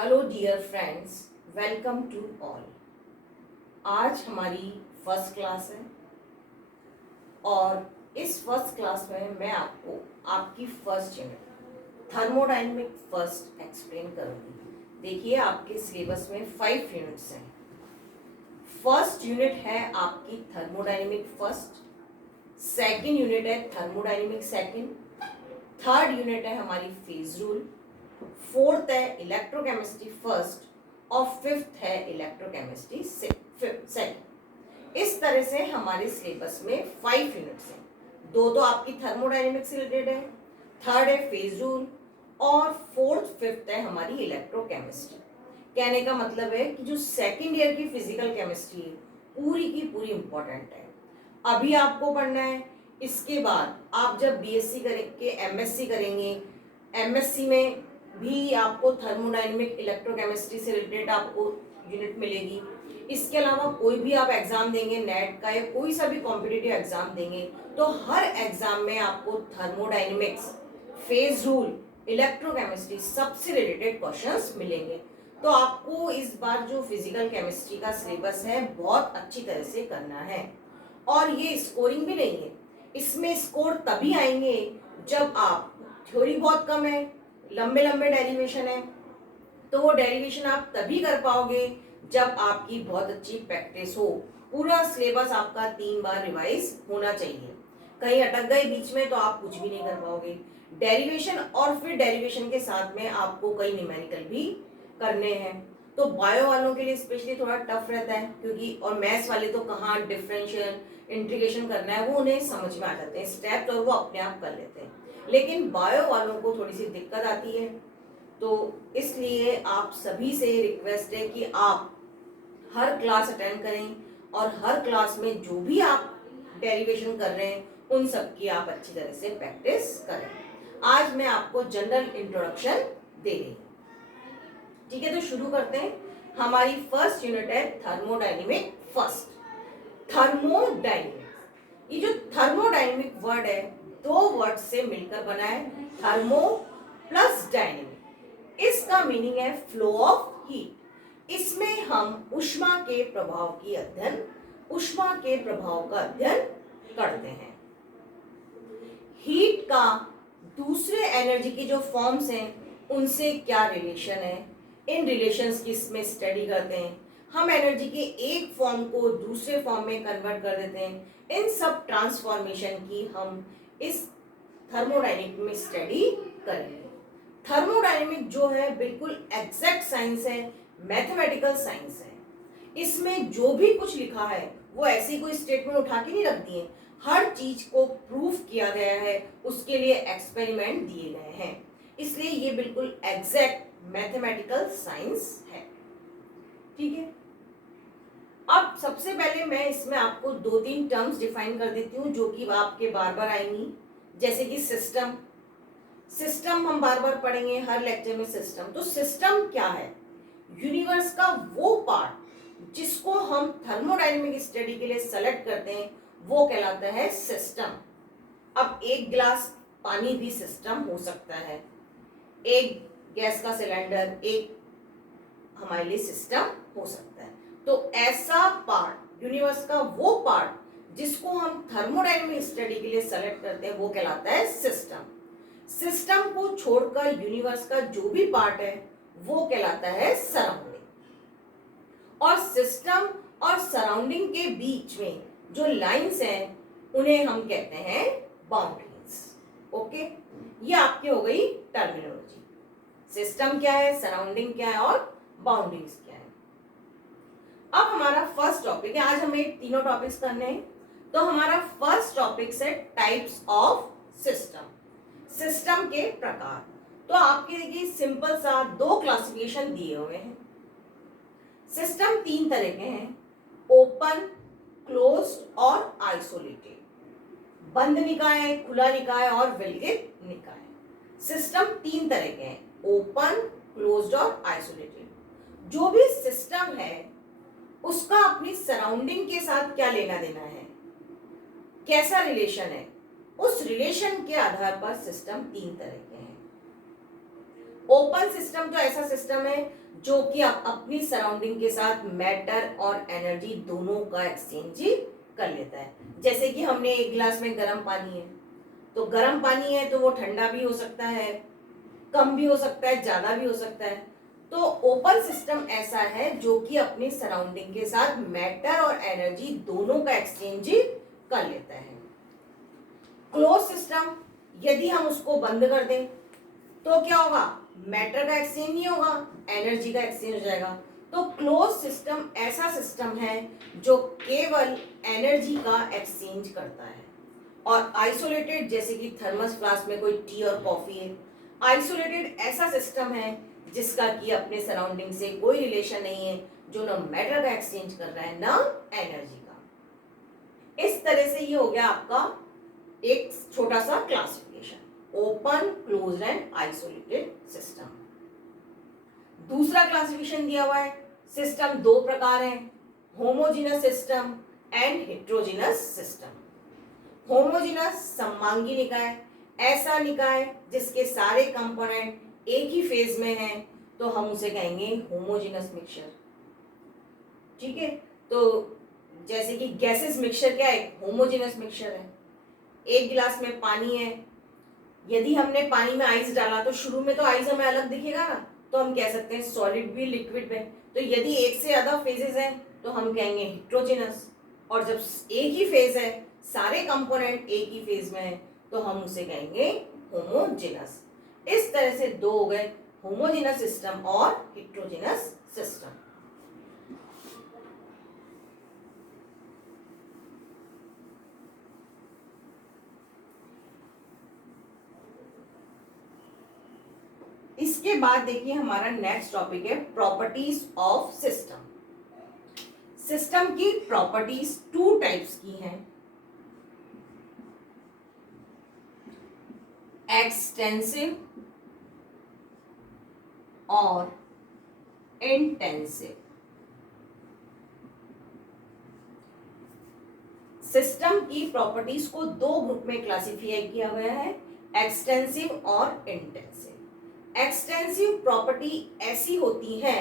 Hello dear friends, welcome to all. आज हमारी first class है और इस फर्स्ट क्लास में मैं आपको आपकी first unit thermodynamic first explain करूंगी। देखिए, आपके सिलेबस में 5 यूनिट्स हैं। फर्स्ट यूनिट है आपकी थर्मोडायनेमिक फर्स्ट, सेकंड यूनिट है थर्मोडायनेमिक सेकंड, थर्ड यूनिट है हमारी फेज रूल, फोर्थ है इलेक्ट्रोकेमिस्ट्री फर्स्ट और फिफ्थ है इलेक्ट्रोकेमिस्ट्री सेकंड। इस तरह से हमारे सिलेबस में 5 यूनिट्स हैं। दो तो आपकी थर्मोडायनेमिक्स से रिलेटेड है, थर्ड है फेज रूल और फोर्थ फिफ्थ है हमारी इलेक्ट्रोकेमिस्ट्री। कहने का मतलब है कि जो सेकंड ईयर की फिजिकल केमिस्ट्री है पूरी की पूरी इंपॉर्टेंट है। अभी आपको पढ़ना है, इसके बाद आप जब बीएससी करेंगे, एमएससी करेंगे, एमएससी में भी आपको थर्मोडायनेमिक इलेक्ट्रोकेमिस्ट्री से रिलेटेड आपको यूनिट मिलेगी। इसके अलावा कोई भी आप एग्जाम देंगे, नेट का या कोई सा भी कॉम्पिटिटिव एग्जाम देंगे, तो हर एग्जाम में आपको थर्मोडायनेमिक्स, फेज रूल, इलेक्ट्रोकेमिस्ट्री सबसे रिलेटेड क्वेश्चंस मिलेंगे। तो आपको इस बार जो फिजिकल केमिस्ट्री का सिलेबस है बहुत अच्छी तरह से करना है। और ये स्कोरिंग भी नहीं है, इसमें स्कोर तभी आएंगे जब आप, थ्योरी बहुत कम है, लंबे लंबे डेरिवेशन है, तो वो डेरिवेशन आप तभी कर पाओगे जब आपकी बहुत अच्छी प्रैक्टिस हो। पूरा सिलेबस आपका 3 बार रिवाइज होना चाहिए। कहीं अटक गए बीच में तो आप कुछ भी नहीं कर पाओगे। डेरिवेशन और फिर डेरिवेशन के साथ में आपको कई न्यूमेरिकल भी करने हैं। तो बायो वालों के लिए स्पेशली थोड़ा टफ रहता है, क्योंकि और मैथ्स वाले तो कहाँ डिफरेंशियल इंटीग्रेशन करना है वो उन्हें समझ में आ जाते हैं स्टेप्स और वो अपने आप कर लेते हैं। लेकिन बायो वालों को थोड़ी सी दिक्कत आती है। तो इसलिए आप सभी से रिक्वेस्ट है कि आप हर क्लास अटेंड करें और हर क्लास में जो भी आप डेरिवेशन कर रहे हैं उन सब की आप अच्छी तरह से प्रैक्टिस करें। आज मैं आपको जनरल इंट्रोडक्शन दे रही हूँ। ठीक है, तो शुरू करते हैं। हमारी फर्स्ट यूनिट है थर्मोडायनेमिक फर्स्ट। थर्मोडायनेमिक, ये जो थर्मोडायनेमिक वर्ड है दो वर्ड से मिलकर बना है, थर्मो प्लस डायनेमिक। इसका मीनिंग है फ्लो ऑफ हीट। इसमें हम उष्मा के प्रभाव की अध्ययन, उष्मा के प्रभाव का अध्ययन करते हैं। हीट का दूसरे एनर्जी की जो फॉर्म्स हैं उनसे क्या रिलेशन है, इन रिलेशंस की इसमें स्टडी करते हैं। हम एनर्जी के एक फॉर्म को दूसरे फॉर्म में कन्वर्ट कर देते हैं। इन सब ट्रांसफॉर्मेशन की हम इस थर्मोडायनेमिक में स्टडी करेंगे। थर्मोडायनेमिक जो है बिल्कुल एग्जैक्ट साइंस है, मैथमेटिकल साइंस है। इसमें जो भी कुछ लिखा है वो ऐसी कोई स्टेटमेंट उठा के नहीं रख दिए, हर चीज को प्रूफ किया गया है, उसके लिए एक्सपेरिमेंट दिए गए हैं। इसलिए ये बिल्कुल एग्जैक्ट मैथमेटिकल साइंस है। ठीक है, अब सबसे पहले मैं इसमें आपको 2-3 टर्म्स डिफाइन कर देती हूँ जो कि आपके बार बार आएंगी, जैसे कि सिस्टम। सिस्टम हम बार बार पढ़ेंगे हर लेक्चर में। सिस्टम, तो सिस्टम क्या है? यूनिवर्स का वो पार्ट जिसको हम थर्मोडायनेमिक स्टडी के लिए सेलेक्ट करते हैं वो कहलाता है सिस्टम। अब एक गिलास पानी भी सिस्टम हो सकता है, एक गैस का सिलेंडर एक हमारे लिए सिस्टम हो सकता है। तो ऐसा पार्ट, यूनिवर्स का वो पार्ट जिसको हम थर्मोडायनेमिक स्टडी के लिए सेलेक्ट करते हैं वो कहलाता है सिस्टम। सिस्टम को छोड़कर यूनिवर्स का जो भी पार्ट है वो कहलाता है सराउंडिंग। और सिस्टम और सराउंडिंग के बीच में जो लाइंस हैं उन्हें हम कहते हैं बाउंड्रीज। ओके, ये आपकी हो गई टर्मिनोलॉजी। सिस्टम क्या है, सराउंडिंग क्या है और बाउंड्रीज क्या है। अब हमारा फर्स्ट टॉपिक है, आज हमें तीनों टॉपिक्स करने हैं। तो हमारा फर्स्ट टॉपिक है टाइप्स ऑफ सिस्टम, सिस्टम के प्रकार। तो आपके देखिए सिंपल सा 2 क्लासिफिकेशन दिए हुए हैं। सिस्टम 3 तरह के हैं, ओपन, क्लोज्ड और आइसोलेटेड। बंद निकाय, खुला निकाय और विलगित निकाय। सिस्टम 3 तरह के हैं, ओपन, क्लोज्ड और आइसोलेटेड। जो भी सिस्टम है उसका अपनी सराउंडिंग के साथ क्या लेना देना है, कैसा रिलेशन है, उस रिलेशन के आधार पर सिस्टम 3 तरह के हैं। ओपन सिस्टम तो ऐसा सिस्टम है जो कि आप अपनी सराउंडिंग के साथ मैटर और एनर्जी दोनों का एक्सचेंज कर लेता है। जैसे कि हमने एक गिलास में गर्म पानी है, तो गर्म पानी है तो वो ठंडा भी हो सकता है, कम भी हो सकता है, ज्यादा भी हो सकता है। तो ओपन सिस्टम ऐसा है जो कि अपनी सराउंडिंग के साथ मैटर और एनर्जी दोनों का एक्सचेंज कर लेता है। क्लोज सिस्टम, यदि हम उसको बंद कर दें तो क्या होगा, मैटर का एक्सचेंज नहीं होगा, एनर्जी का एक्सचेंज हो जाएगा। तो क्लोज सिस्टम ऐसा सिस्टम है जो केवल एनर्जी का एक्सचेंज करता है। और आइसोलेटेड, जैसे कि थर्मस फ्लास्क में कोई टी और कॉफी है, आइसोलेटेड ऐसा सिस्टम है जिसका कि अपने सराउंडिंग से कोई रिलेशन नहीं है, जो ना मैटर का एक्सचेंज कर रहा है ना एनर्जी का। इस तरह से ये हो गया आपका एक छोटा सा classification, open, closed and isolated system. दूसरा क्लासिफिकेशन दिया हुआ है, सिस्टम दो प्रकार है, homogeneous system and heterogeneous system. Homogeneous सममांगी निकाय, ऐसा निकाय जिसके सारे कंपोनेंट एक ही फेज में हैं, तो हम उसे कहेंगे होमोजेनस मिक्सचर। ठीक है, तो जैसे कि गैसेस मिक्सचर क्या है, होमोजेनस मिक्सचर है। एक गिलास में पानी है, यदि हमने पानी में आइस डाला तो शुरू में तो आइस हमें अलग दिखेगा ना, तो हम कह सकते हैं सॉलिड भी लिक्विड में। तो यदि एक से ज्यादा फेजेस हैं तो हम कहेंगे हेट्रोजेनस, और जब एक ही फेज है, सारे कंपोनेंट एक ही फेज में है, तो हम उसे कहेंगे होमोजेनस। इस तरह से दो हो गए, होमोजेनस सिस्टम और हेट्रोजेनस सिस्टम। इसके बाद देखिए हमारा नेक्स्ट टॉपिक है प्रॉपर्टीज ऑफ सिस्टम। सिस्टम की प्रॉपर्टीज टू टाइप्स की हैं, एक्सटेंसिव और इंटेंसिव। सिस्टम की प्रॉपर्टीज को दो ग्रुप में क्लासिफाई किया गया है, एक्सटेंसिव और इंटेंसिव। एक्सटेंसिव प्रॉपर्टी ऐसी होती है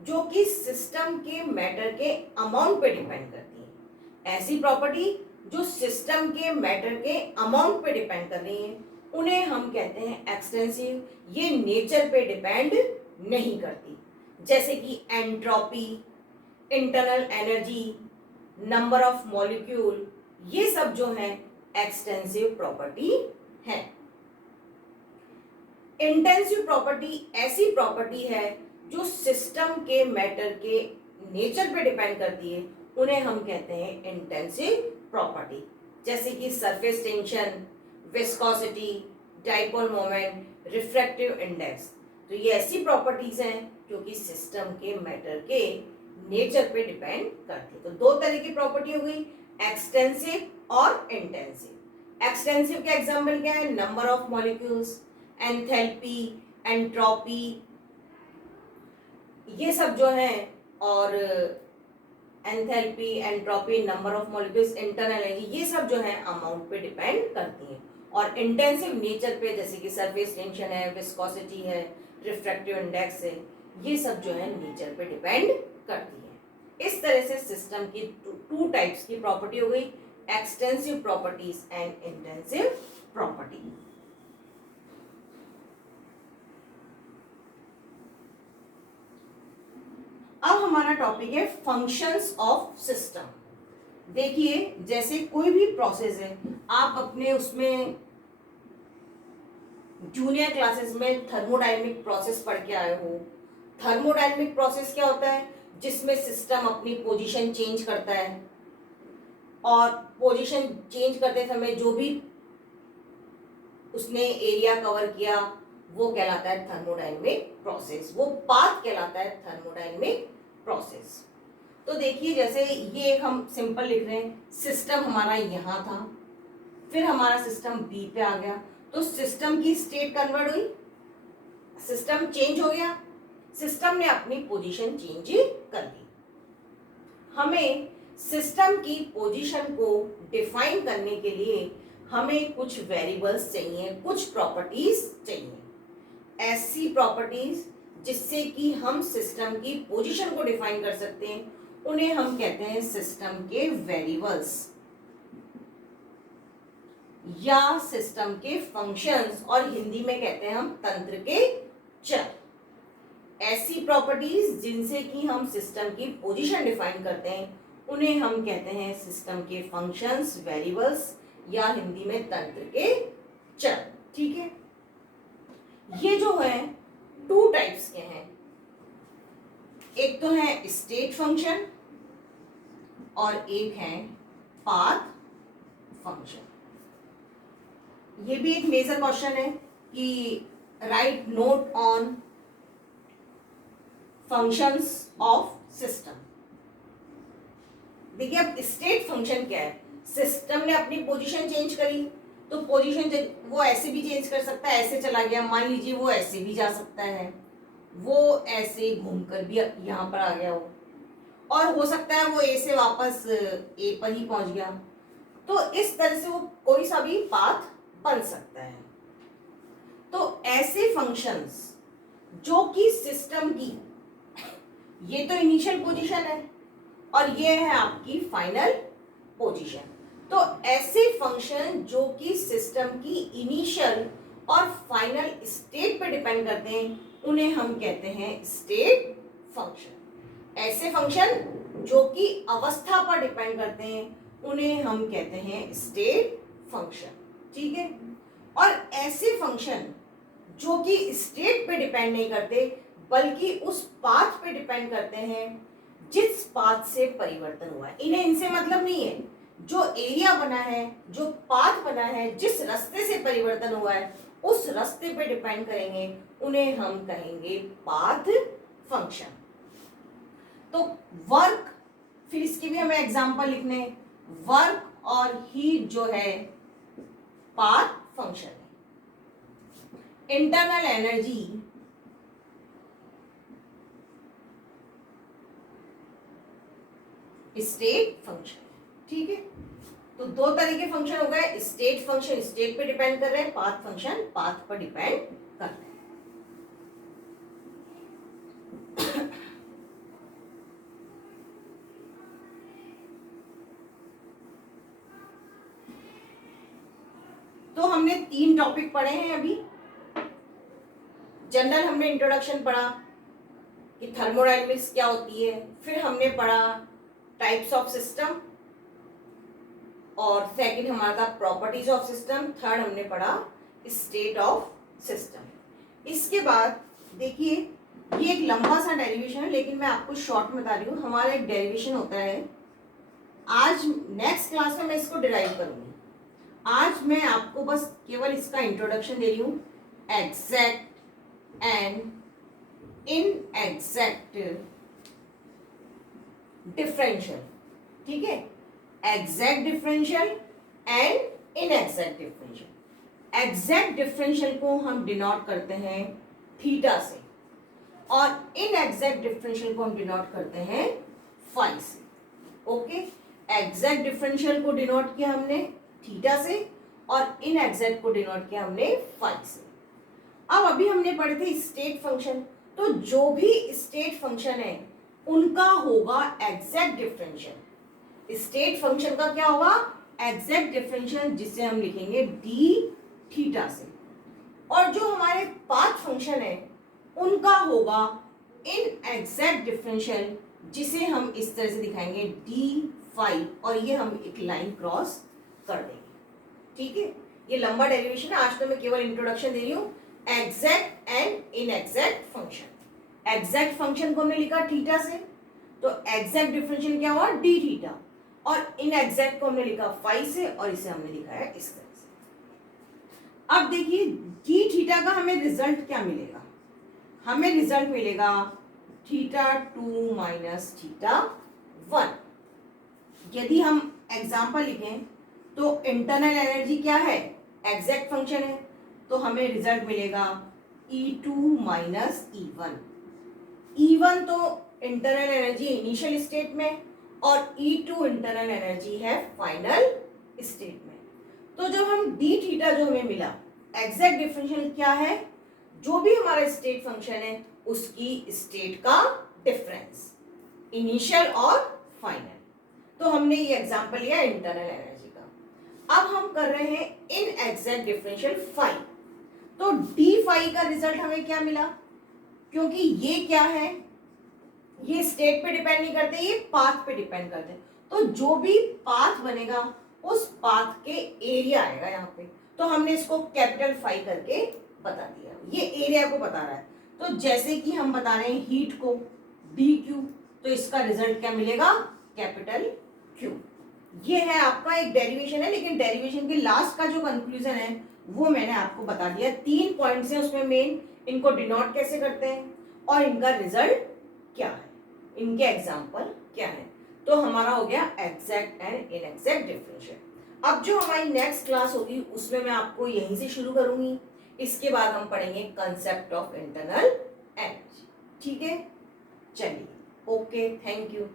जो कि सिस्टम के मैटर के अमाउंट पे डिपेंड करती है। ऐसी प्रॉपर्टी जो सिस्टम के मैटर के अमाउंट पे डिपेंड कर रही है, उन्हें हम कहते हैं एक्सटेंसिव। ये नेचर पे डिपेंड नहीं करती, जैसे कि entropy, internal energy, number of molecule, ये सब जो है एक्सटेंसिव प्रॉपर्टी है। इंटेंसिव प्रॉपर्टी ऐसी प्रॉपर्टी है जो सिस्टम के मैटर के नेचर पे डिपेंड करती है, उन्हें हम कहते हैं इंटेंसिव प्रॉपर्टी, जैसे कि surface tension, viscosity, dipole moment, refractive index. तो ये ऐसी प्रॉपर्टीज हैं जो कि सिस्टम के मैटर के नेचर पे डिपेंड करती है। तो दो तरह की प्रॉपर्टी हो गई, एक्सटेंसिव और इंटेंसिव। एक्सटेंसिव के एग्जांपल क्या है, number of molecules, enthalpy, entropy, ये सब जो है। और enthalpy, entropy, number of molecules, internal energy, ये सब जो है अमाउंट पे डिपेंड करती हैं। और इंटेंसिव नेचर पे, जैसे कि सरफेस टेंशन है, विस्कोसिटी है, रिफ्रैक्टिव इंडेक्स है, ये सब जो है नेचर पे डिपेंड करती है। इस तरह से सिस्टम की टू टाइप्स की प्रॉपर्टी हो गई, extensive properties and intensive property. अब हमारा टॉपिक है फंक्शंस ऑफ सिस्टम। देखिए जैसे कोई भी प्रोसेस है, आप अपने उसमें जूनियर क्लासेस में थर्मोडायनेमिक प्रोसेस पढ़ के आए हो। थर्मोडायनेमिक प्रोसेस क्या होता है, जिसमें सिस्टम अपनी पोजीशन चेंज करता है, और पोजीशन चेंज करते समय जो भी उसने एरिया कवर किया वो कहलाता है थर्मोडायनेमिक प्रोसेस, वो पाथ कहलाता है थर्मोडायनेमिक प्रोसेस। तो देखिए जैसे ये एक हम सिंपल लिख रहे हैं, सिस्टम हमारा यहाँ था, फिर हमारा सिस्टम बी पे आ गया, तो सिस्टम की स्टेट कन्वर्ट हुई, सिस्टम चेंज हो गया, सिस्टम ने अपनी पोजीशन चेंज कर दी। हमें सिस्टम की पोजीशन को डिफाइन करने के लिए हमें कुछ वेरिएबल्स चाहिए, कुछ प्रॉपर्टीज चाहिए। ऐसी प्रॉपर्टीज जिससे कि हम सिस्टम की पोजीशन को डिफाइन कर सकते हैं, उन्हें हम कहते हैं सिस्टम के वेरिएबल्स या सिस्टम के फंक्शंस, और हिंदी में कहते हैं हम तंत्र के चर। ऐसी प्रॉपर्टीज जिनसे कि हम सिस्टम की पोजीशन डिफाइन करते हैं, उन्हें हम कहते हैं सिस्टम के फंक्शंस, वेरिएबल्स या हिंदी में तंत्र के चर। ठीक है, ये जो है टू टाइप्स के हैं। एक तो है स्टेट फंक्शन और एक है पाथ फंक्शन। ये भी एक मेजर क्वेश्चन है कि right note on functions of system. देखिए, अब स्टेट फंक्शन क्या है? सिस्टम ने अपनी पोजीशन चेंज करी, तो पोजीशन वो ऐसे भी चेंज कर सकता है, ऐसे चला गया, मान लीजिए वो ऐसे भी जा सकता है, वो ऐसे घूमकर भी यहाँ पर आ गया हो, और हो सकता है वो ए से वापस ए पर ही पहुंच गया। तो इस तरह से वो कोई सा भी पाथ बन सकता है। तो ऐसे फंक्शंस जो कि सिस्टम की, ये तो इनिशियल पोजीशन है और ये है आपकी फाइनल पोजीशन, तो ऐसे फंक्शन जो कि सिस्टम की इनिशियल और फाइनल स्टेट पे डिपेंड करते हैं, उन्हें हम कहते हैं स्टेट फंक्शन। ऐसे फंक्शन जो कि अवस्था पर डिपेंड करते हैं, उन्हें हम कहते हैं स्टेट फंक्शन। ठीक है, और ऐसे फंक्शन जो कि स्टेट पे डिपेंड नहीं करते बल्कि उस पाथ पे डिपेंड करते हैं जिस पाथ से परिवर्तन हुआ है, इन्हें इनसे मतलब नहीं है, जो एरिया बना है, जो पाथ बना है, जिस रास्ते से परिवर्तन हुआ है उस रास्ते पे डिपेंड करेंगे, उन्हें हम कहेंगे पाथ फंक्शन। तो वर्क, फिर इसके भी हमें एग्जांपल लिखने, वर्क और हीट जो है पाथ फंक्शन है। Internal energy state function. ठीक है, तो दो तरह के फंक्शन हो गए, स्टेट फंक्शन स्टेट पे डिपेंड कर रहे हैं, पाथ फंक्शन पाथ पर डिपेंड कर रहे हैं। तो हमने 3 टॉपिक पढ़े हैं अभी। जनरल हमने इंट्रोडक्शन पढ़ा कि थर्मोडायनेमिक्स क्या होती है, फिर हमने पढ़ा टाइप्स ऑफ सिस्टम, और सेकंड हमारा था प्रॉपर्टीज ऑफ सिस्टम, थर्ड हमने पढ़ा स्टेट ऑफ सिस्टम। इसके बाद देखिए, ये एक लंबा सा डेरिवेशन है लेकिन मैं आपको शॉर्ट में बता रही हूँ। हमारा एक डेरिवेशन होता है, आज नेक्स्ट क्लास में मैं इसको डिराइव करूंगी, आज मैं आपको बस केवल इसका इंट्रोडक्शन दे रही हूँ। Exact and inexact differential. ठीक है, exact differential and inexact differential. Exact differential को हम डिनोट करते हैं थीटा से, और इनएग्जैक्ट डिफरेंशियल को हम डिनोट करते हैं फाई से। ओके, एग्जैक्ट डिफरेंशियल को डिनोट किया हमने थीटा से और इनएग्जैक्ट को डिनोट किया हमने फाई से। अब अभी हमने पढ़े थे स्टेट फंक्शन, तो जो भी स्टेट फंक्शन है उनका होगा एग्जैक्ट डिफरेंशियल। स्टेट फंक्शन का क्या होगा? एग्जैक्ट डिफरेंशियल, जिसे हम लिखेंगे डी थीटा से। और जो हमारे पाथ फंक्शन है उनका होगा इन एग्जैक्ट डिफरेंशियल, जिसे हम इस तरह से दिखाएंगे डी फाई, और ये हम एक लाइन क्रॉस कर देंगे। ठीक है, ये लंबा डेरिवेशन है, आज तो मैं केवल इंट्रोडक्शन दे रही हूँ। Exact and inexact function. Exact function को हमने लिखा थीटा से, तो एग्जैक्ट डिफरेंशियल क्या हुआ? डी थीटा, और इनएग्जैक्ट को हमने लिखा फाई से, और इसे हमने लिखा है इस तरह से। अब देखिए डी थीटा का हमें रिजल्ट क्या मिलेगा? हमें रिजल्ट मिलेगा थीटा 2 माइनस थीटा 1। यदि हम एग्जाम्पल लिखें तो इंटरनल एनर्जी क्या है? एग्जैक्ट फंक्शन है, तो हमें रिजल्ट मिलेगा E2 माइनस E1। E1 तो इंटरनल एनर्जी इनिशियल स्टेट में, और E2 इंटरनल एनर्जी है फाइनल स्टेट में। तो जब हम डी थीटा जो हमें मिला, एग्जैक्ट डिफरेंशियल क्या है? जो भी हमारा स्टेट फंक्शन है उसकी स्टेट का डिफरेंस, इनिशियल और फाइनल। तो हमने ये एग्जांपल लिया इंटरनल एनर्जी का। अब हम कर रहे हैं इन एग्जैक्ट डिफरेंशियल फाई। तो डी फाई का रिजल्ट हमें क्या मिला, क्योंकि ये क्या है, ये स्टेट पे डिपेंड नहीं करते, ये पाथ पे डिपेंड करते हैं। तो जो भी पाथ बनेगा उस पाथ के एरिया आएगा यहाँ पे। तो हमने इसको कैपिटल फाई करके बता दिया, ये एरिया को बता रहा है। तो जैसे कि हम बता रहे हैं हीट को डी क्यू, तो इसका रिजल्ट क्या मिलेगा, कैपिटल क्यू। ये है आपका एक डेरिवेशन है, लेकिन डेरिवेशन के लास्ट का जो कंक्लूजन है वो मैंने आपको बता दिया। 3 पॉइंट्स हैं उसमें मेन, इनको डिनोट कैसे करते हैं और इनका रिजल्ट क्या है, इनके एग्जाम्पल क्या है। तो हमारा हो गया एग्जैक्ट एंड इनएग्जैक्ट डिफरेंशियल। अब जो हमारी नेक्स्ट क्लास होगी उसमें मैं आपको यहीं से शुरू करूंगी। इसके बाद हम पढ़ेंगे कंसेप्ट ऑफ इंटरनल एनर्जी। ठीक है, चलिए, ओके, थैंक यू।